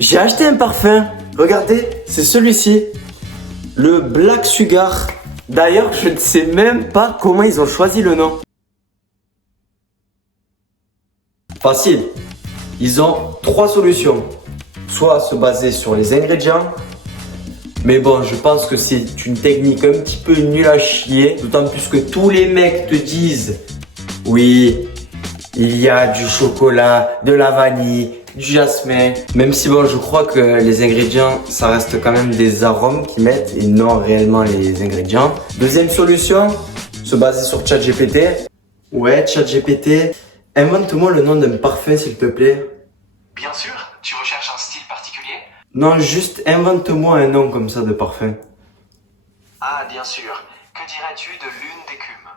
J'ai acheté un parfum. Regardez, c'est celui-ci. Le Black Sugar. D'ailleurs, je ne sais même pas comment ils ont choisi le nom. Facile. Ils ont 3 solutions. Soit se baser sur les ingrédients. Mais bon, je pense que c'est une technique un petit peu nulle à chier. D'autant plus que tous les mecs te disent oui, il y a du chocolat, de la vanille, du jasmin. Même si bon, je crois que les ingrédients, ça reste quand même des arômes qu'ils mettent et non réellement les ingrédients. Deuxième solution, se baser sur ChatGPT. Ouais, ChatGPT, invente-moi le nom d'un parfum s'il te plaît. Bien sûr, tu recherches un style particulier? Non, juste invente-moi un nom comme ça de parfum. Ah, bien sûr. Que dirais-tu de lune d'écume?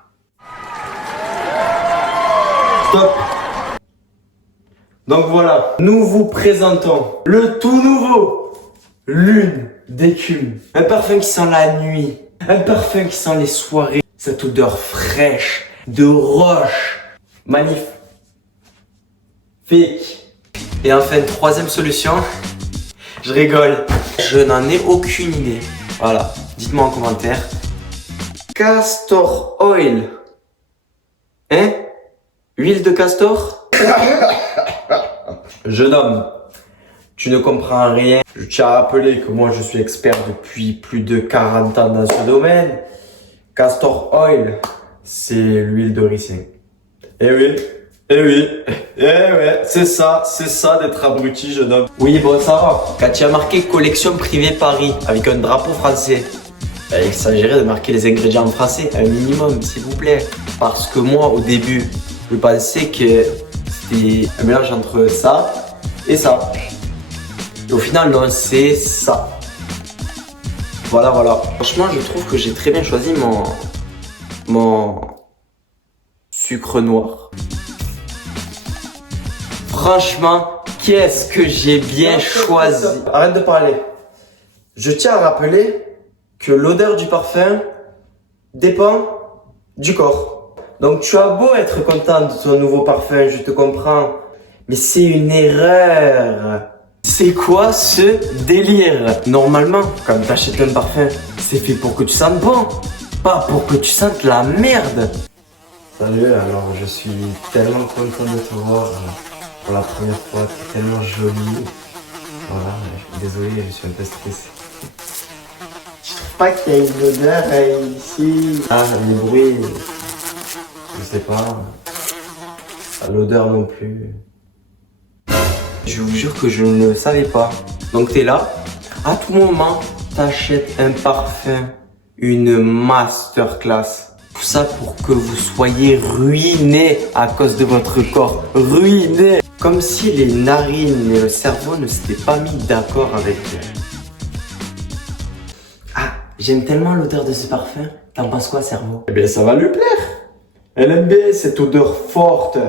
Stop. Donc voilà, nous vous présentons le tout nouveau Lune d'écume. Un parfum qui sent la nuit, un parfum qui sent les soirées. Cette odeur fraîche, de roche, magnifique. Et enfin, troisième solution, je rigole, je n'en ai aucune idée. Voilà, dites-moi en commentaire. Castor oil. Hein? Huile de castor? Jeune homme, tu ne comprends rien. Je tiens à rappeler que moi je suis expert depuis plus de 40 ans dans ce domaine. Castor oil, c'est l'huile de ricin. Eh oui, eh oui, eh ouais, c'est ça d'être abruti, jeune homme. Oui, bon, ça va. Quand tu as marqué collection privée Paris avec un drapeau français, il s'agirait de marquer les ingrédients en français, un minimum, s'il vous plaît. Parce que moi, au début, je pensais que c'était un mélange entre ça et ça. Et au final, non, c'est ça. Voilà, voilà. Franchement, je trouve que j'ai très bien choisi mon sucre noir. Franchement, qu'est-ce que j'ai bien choisi. Arrête de parler. Je tiens à rappeler que l'odeur du parfum dépend du corps. Donc tu as beau être content de ton nouveau parfum, je te comprends, mais c'est une erreur. C'est quoi ce délire? Normalement, quand tu achètes un parfum, c'est fait pour que tu sentes bon, pas pour que tu sentes la merde. Salut, alors je suis tellement content de te voir pour la première fois, tu es tellement jolie. Voilà, désolé, je suis un peu stressé. Je trouve pas qu'il y a une odeur ici. Ah, le bruit, je sais pas. L'odeur non plus. Je vous jure que je ne le savais pas. Donc t'es là, à tout moment, t'achètes un parfum, une masterclass. Tout ça pour que vous soyez ruinés à cause de votre corps. Ruinés. Comme si les narines et le cerveau ne s'étaient pas mis d'accord avec eux. Ah, j'aime tellement l'odeur de ce parfum. T'en penses quoi, cerveau? Eh bien, ça va lui plaire. Elle aime bien cette odeur forte,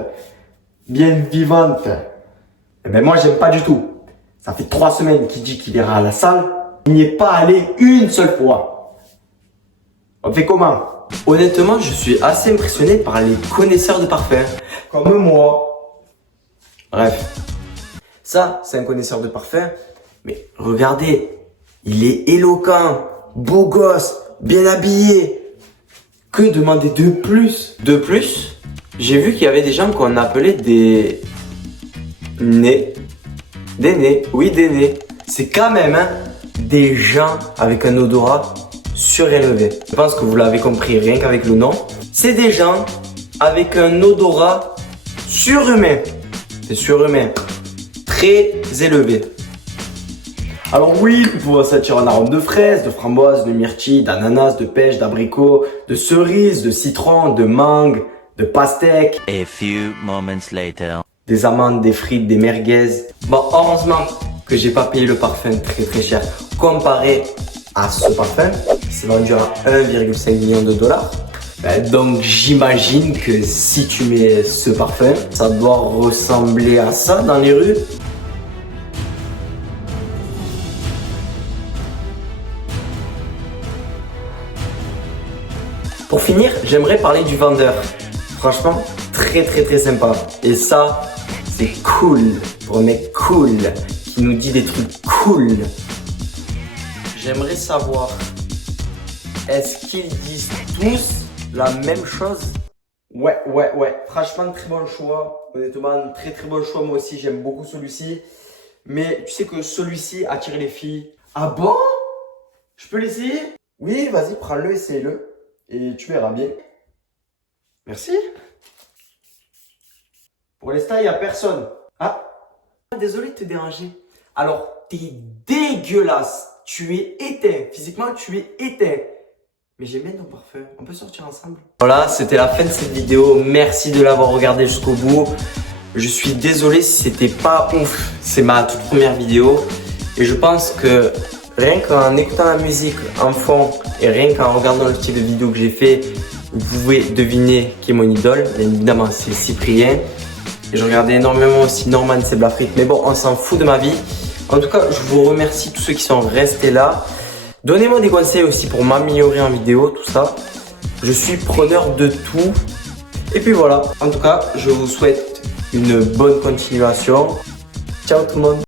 bien vivante. Eh bien, moi, j'aime pas du tout. Ça fait 3 semaines qu'il dit qu'il ira à la salle. Il n'y est pas allé une seule fois. On fait comment? Honnêtement, je suis assez impressionné par les connaisseurs de parfums. Comme moi. Bref. Ça, c'est un connaisseur de parfums. Mais regardez, il est éloquent, beau gosse, bien habillé. Que demander de plus? De plus, j'ai vu qu'il y avait des gens qu'on appelait des nez. Des nez, oui, des nez. C'est quand même des gens avec un odorat surélevé. Je pense que vous l'avez compris rien qu'avec le nom. C'est des gens avec un odorat surhumain. C'est surhumain. Très élevé. Alors oui, vous pouvez sentir un arôme de fraise, de framboise, de myrtille, d'ananas, de pêche, d'abricot, de cerise, de citron, de mangue, de pastèque. A few moments later. Des amandes, des frites, des merguez. Bon, heureusement que j'ai pas payé le parfum très très cher comparé à ce parfum. C'est vendu à 1,5 million de dollars. Donc j'imagine que si tu mets ce parfum, ça doit ressembler à ça dans les rues. Pour finir, j'aimerais parler du vendeur. Franchement, très très très sympa. Et ça, c'est cool pour un mec cool qui nous dit des trucs cool. J'aimerais savoir, est-ce qu'ils disent tous la même chose? Ouais. Franchement, très bon choix. Honnêtement, très bon choix. Moi aussi, j'aime beaucoup celui-ci. Mais tu sais que celui-ci attire les filles. Ah bon? Je peux l'essayer? Oui, vas-y, prends-le, essaye-le. Et tu verras bien. Merci. Pour l'instant, il n'y a personne. Ah, désolé de te déranger. Alors, t'es dégueulasse. Tu es éteint. Physiquement, tu es éteint. Mais j'aime bien ton parfum. On peut sortir ensemble? Voilà, c'était la fin de cette vidéo. Merci de l'avoir regardé jusqu'au bout. Je suis désolé si c'était pas ouf. C'est ma toute première vidéo. Et je pense que rien qu'en écoutant la musique en fond et rien qu'en regardant le style de vidéo que j'ai fait, vous pouvez deviner qui est mon idole. Bien évidemment, c'est Cyprien. Et je regardais énormément aussi Norman Seb l'Afrique. Mais bon, on s'en fout de ma vie. En tout cas, je vous remercie tous ceux qui sont restés là. Donnez-moi des conseils aussi pour m'améliorer en vidéo, tout ça. Je suis preneur de tout. Et puis voilà. En tout cas, je vous souhaite une bonne continuation. Ciao tout le monde.